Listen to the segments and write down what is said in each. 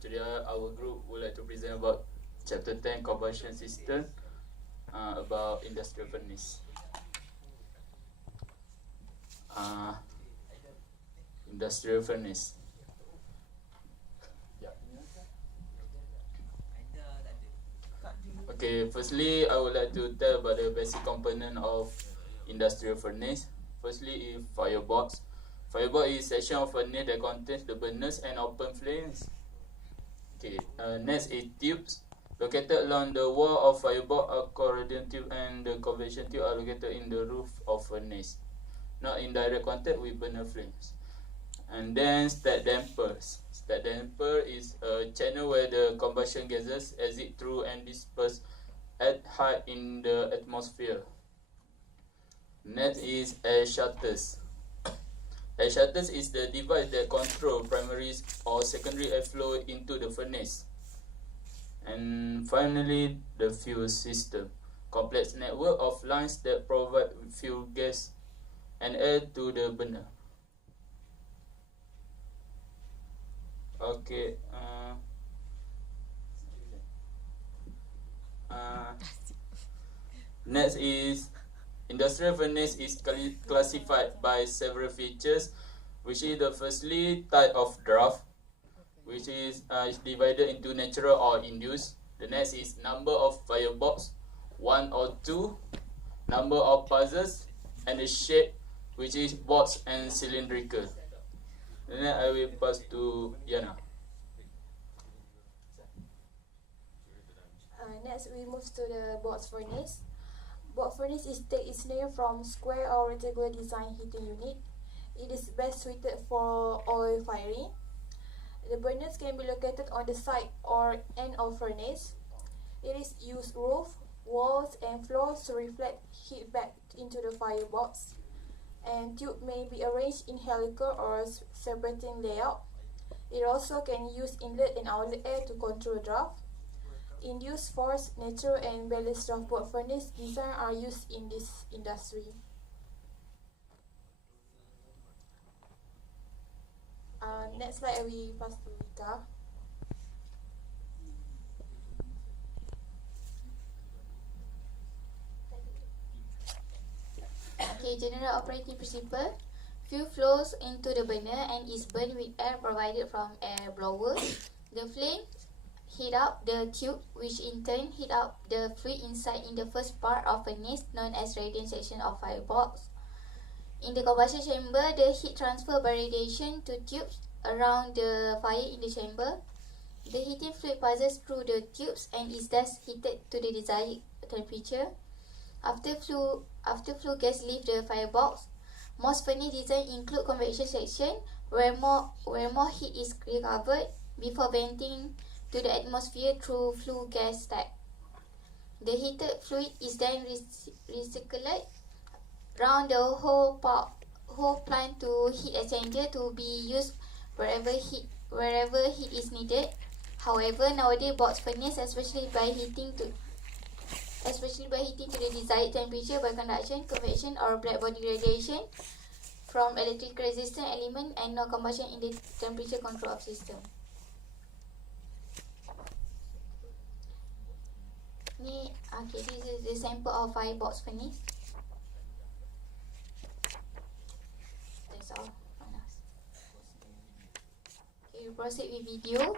Today our group would like to present about Chapter 10 Combustion System, about industrial furnace. Industrial furnace. Okay, firstly, I would like to tell about the basic component of industrial furnace. Firstly, is firebox. Firebox is section of furnace that contains the burners and open flames. Okay, next is tubes. Located along the wall of firebox are corrosion tube and the convection tube are located in the roof of furnace, not in direct contact with burner flames. And then stack dampers. Stack damper is a channel where the combustion gases exit through and disperse at height in the atmosphere. Next is air shutters. Air shutters is the device that control primary or secondary airflow into the furnace. And finally, the fuel system. Complex network of lines that provide fuel gas and air to the burner. Okay. Next is industrial furnace is classified by several features, which is the firstly type of draft, which is divided into natural or induced. The next is number of firebox, 1 or 2, number of passes, and the shape, which is box and cylindrical. And then I will pass to Yana. Next, we move to the box furnace. Box furnace takes its name from square or rectangular design heating unit. It is best suited for oil firing. The burners can be located on the side or end of furnace. It is used roof, walls, and floors to reflect heat back into the firebox. And tube may be arranged in helical or separating layout. It also can use inlet and outlet air to control draft. Induced force, natural, and ballast draft box furnace design are used in this industry. Next slide, we pass to Vika. Okay, general operating principle. Fuel flows into the burner and is burned with air provided from air blower. The flame heat up the tube, which in turn heat up the fluid inside in the first part of furnace, known as radiant section of firebox. In the combustion chamber, the heat transfer by radiation to tubes around the fire in the chamber. The heating fluid passes through the tubes and is thus heated to the desired temperature. After flue gas leave the firebox, most furnace design include convection section where more heat is recovered before venting to the atmosphere through flue gas stack. The heated fluid is then recirculated around the whole plant to heat exchanger to be used wherever heat is needed. However, nowadays box furnace, especially by heating to the desired temperature by conduction, convection, or black body radiation from electric resistant element, and no combustion in the temperature control of system. This is the sample of firebox furnace. That's all from us. Okay, we proceed with video.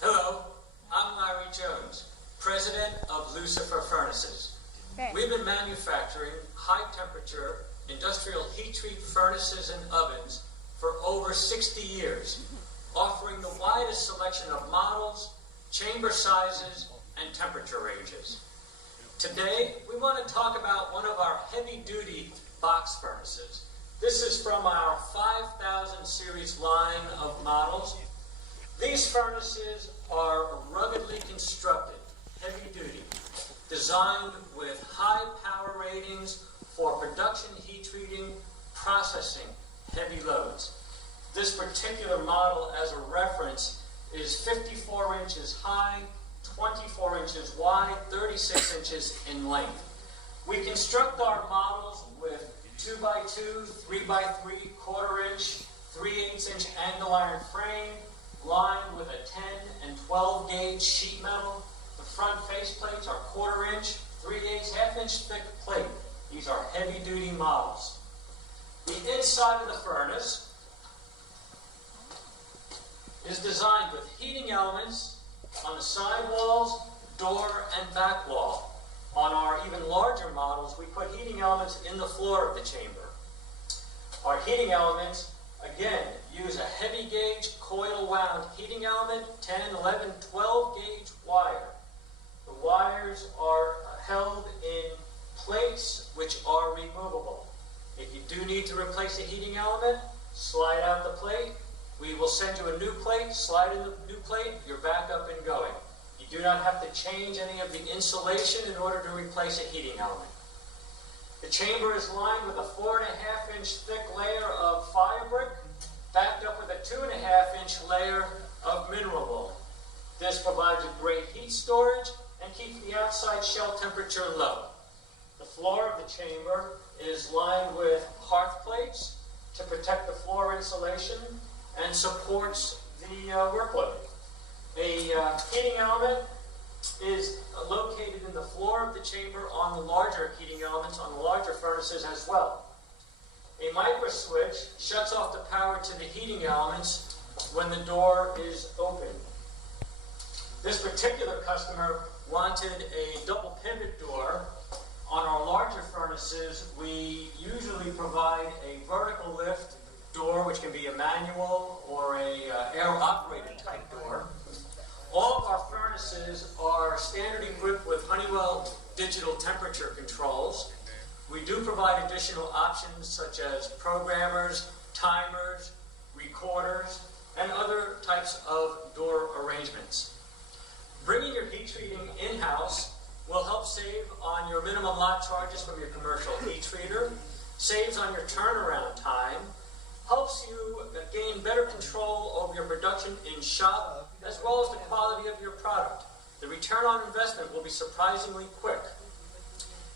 Hello, I'm Larry Jones, president of Lucifer Furnaces. We've been manufacturing high-temperature industrial heat treat furnaces and ovens for over 60 years, offering the widest selection of models, chamber sizes, and temperature ranges. Today, we want to talk about one of our heavy-duty box furnaces. This is from our 5000 series line of models. These furnaces are ruggedly constructed, heavy-duty, designed with high power ratings for production heat treating, processing heavy loads. The this particular model as a reference is 54 inches high, 24 inches wide, 36 inches in length. We construct our models with 2x2, 3x3, quarter-inch, 3/8 inch angle iron frame, lined with a 10 and 12 gauge sheet metal. The front face plates are quarter-inch, 3/8 half-inch thick plate. These are heavy-duty models. The inside of the furnace is designed with heating elements on the side walls, door, and back wall. On our even larger models, we put heating elements in the floor of the chamber. Our heating elements, again, use a heavy gauge coil wound heating element, 10, 11, 12 gauge wire. The wires are held in plates which are removable. If you do need to replace a heating element, slide out the plate. We will send you a new plate, slide in the new plate, you're back up and going. You do not have to change any of the insulation in order to replace a heating element. The chamber is lined with a 4.5 inch thick layer of fire brick, backed up with a 2.5 inch layer of mineral wool. This provides a great heat storage and keeps the outside shell temperature low. The floor of the chamber is lined with hearth plates to protect the floor insulation and supports the workload. A heating element is located in the floor of the chamber on the larger heating elements, on the larger furnaces as well. A micro switch shuts off the power to the heating elements when the door is open. This particular customer wanted a double pivot door. On our larger furnaces, we usually provide a vertical lift door, which can be a manual or a air-operated type door. All of our furnaces are standard equipped with Honeywell digital temperature controls. We do provide additional options such as programmers, timers, recorders, and other types of door arrangements. Bringing your heat treating in-house will help save on your minimum lot charges from your commercial heat treater, saves on your turnaround time, helps you gain better control over your production in shop, as well as the quality of your product. The return on investment will be surprisingly quick.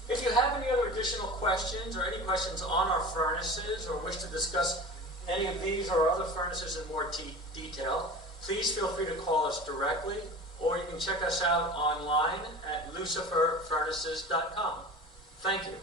If you have any other additional questions or any questions on our furnaces or wish to discuss any of these or other furnaces in more detail, please feel free to call us directly, or you can check us out online at luciferfurnaces.com. Thank you.